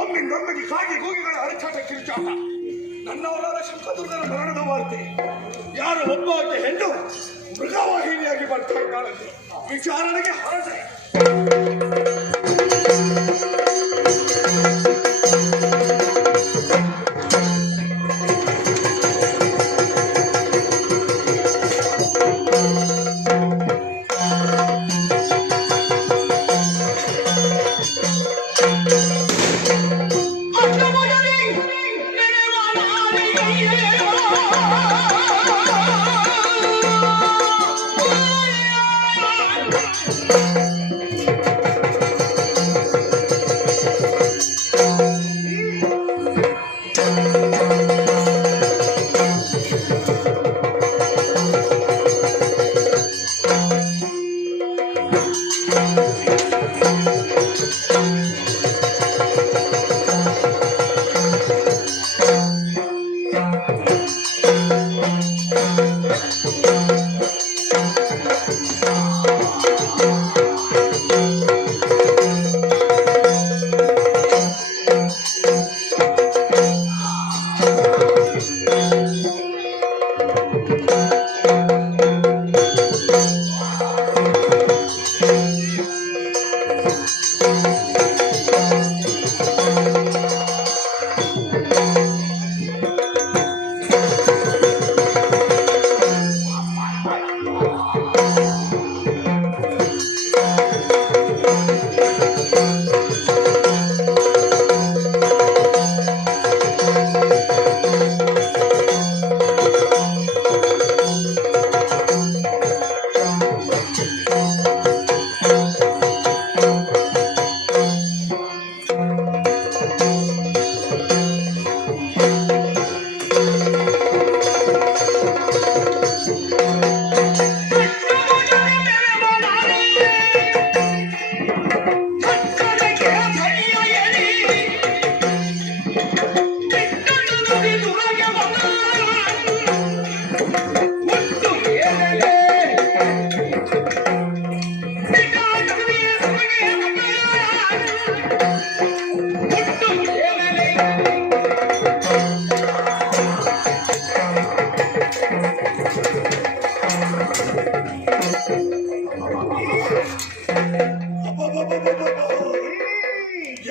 ಒಮ್ಮಿಂದೊಮ್ಮೆಗೆ ಕಾಗೆ ಕೂಗಿಗಳ ಅರಚಾಟ ಕಿರುಚಾಟ. ನನ್ನವರಾದ ಶಂಕದುರ್ಗನ ಮರಣದ ವಾರ್ತೆ. ಯಾರು ಒಬ್ಬ ಆಕೆ ಹೆಣ್ಣು ಮೃಗವಾಹಿನಿಯಾಗಿ ಬರ್ತಾ ಇದ್ದಾಳಂತೆ. ವಿಚಾರಣೆಗೆ ಹೊರಟೆ.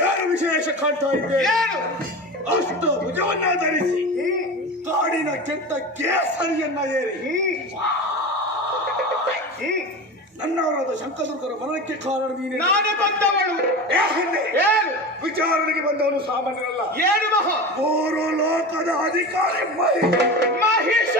ಏನು ವಿಶೇಷ ಕಾಣ್ತಾ ಇದ್ದೇನೆ? ಅಷ್ಟು ಭುಜವನ್ನ ಧರಿಸಿ ಕಾಡಿನ ಕೆಟ್ಟ ಕೇಸರಿಯನ್ನ ಏರಿ ನನ್ನವರಾದ ಶಂಕದುರ್ಗರ ಮರಣಕ್ಕೆ ಕಾರಣ ನೀನೆ. ನಾನೇ ಬಂದವಳು. ವಿಚಾರಣೆಗೆ ಬಂದವನು ಸಾಮಾನ್ಯರಲ್ಲ. ಏನು ಮಹಾ? ಮೂರು ಲೋಕದ ಅಧಿಕಾರಿ ಮಹಿಷ.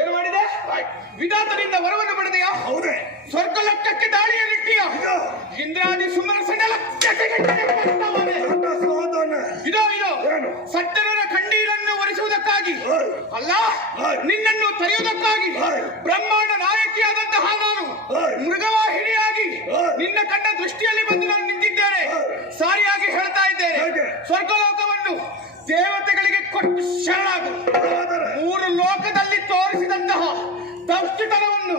ಏನು ಮಾಡಿದೆ? ವಿಧಾತನಿಂದ ವರವನ್ನು ಪಡೆದೆಯಾ? ಹೌದೇ. ಸ್ವರ್ಗ ಲಕ್ಕಕ್ಕೆ ದಾಳಿಯಲ್ಲಿಟ್ಟಿಯ ಇಂದ್ರಾದಿ ಸುಮನ ಇದೋ ಇದೋ ಸಜ್ಜನರ ಕಣ್ಣೀರನ್ನು ಒರೆಸುವುದಕ್ಕಾಗಿ ಅಲ್ಲ, ನಿನ್ನನ್ನು ತರೆಯುವುದಕ್ಕಾಗಿ ಬ್ರಹ್ಮಾಂಡ ನಾಯಕಿಯಾದಂತಹ ನಾನು ಮೃಗವಾಹಿನಿಯಾಗಿ ನಿನ್ನ ಕಣ್ಣ ದೃಷ್ಟಿಯಲ್ಲಿ ಬಂದು ನಾನು ನಿಂತಿದ್ದೇನೆ. ಸಾರಿಯಾಗಿ ಹೇಳ್ತಾ ಇದ್ದೇನೆ, ಸ್ವರ್ಗಲೋಕವನ್ನು ದೇವತೆಗಳಿಗೆ ಕೊಟ್ಟು ಶರಣಾಗು. 3 ಲೋಕದಲ್ಲಿ ತೋರಿಸಿದಂತಹ ತಪ್ಪಿತನವನ್ನು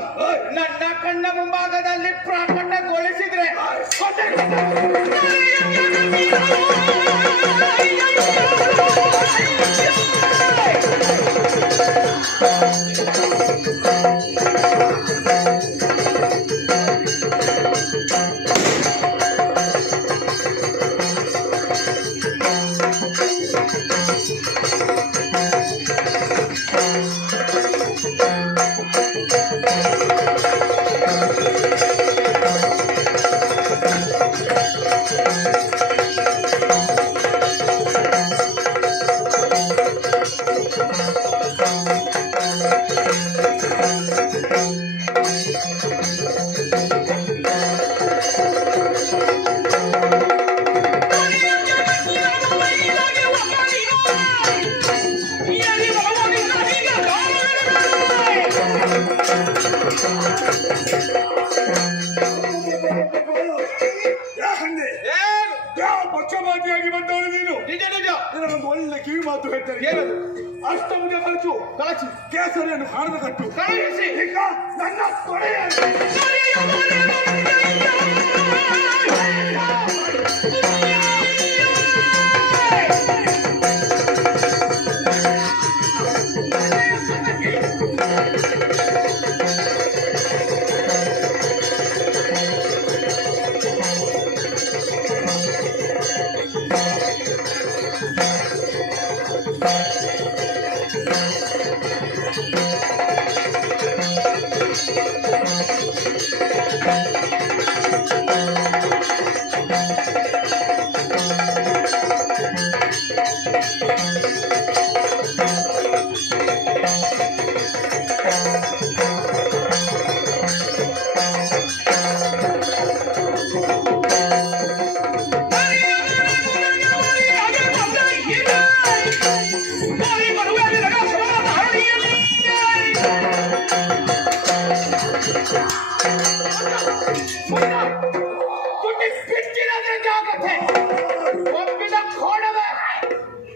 ನನ್ನ ಕಣ್ಣ ಮುಂಭಾಗದಲ್ಲಿ ಪ್ರಕಟಗೊಳಿಸಿದ್ರೆ ಪಕ್ಷಪಾತಿಯಾಗಿ ಬಂದವಳು ನೀನು. ನಿಜ ನಿಜ. ನಿನಗೊಂದು ಒಳ್ಳೆ ಕಿವಿ ಮಾತು ಹೇಳ್ತೇನೆ. ಏನದು? ಅಷ್ಟಮುಖ ಕಳಚು ಕಳಚಿ ಕೇಸರಿಯನ್ನು ಕಾಣದ ಕಟ್ಟು ಕಳುಹಿಸಿ. ಈಗ ನನ್ನ ತೊಡೆಯ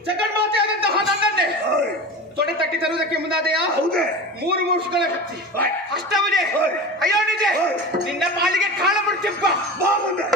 ಜಗನ್ಮಾತೆಯಾದಂತಹ ನನ್ನನ್ನೇ ತೊಡೆ ತಟ್ಟಿ ತರುವುದಕ್ಕೆ ಮುಂದಾದೆಯಾ? ಹೌದೇ? 3 ವರ್ಷಗಳ ಹತ್ತಿ ಅಷ್ಟವನೇ. ಅಯ್ಯೋ ನಿಜ, ನಿನ್ನ ಪಾಲಿಗೆ ಕಾಳ ಬಿಡ್ತಿಪ್ಪ. ಬಾ ಮುಂದೆ.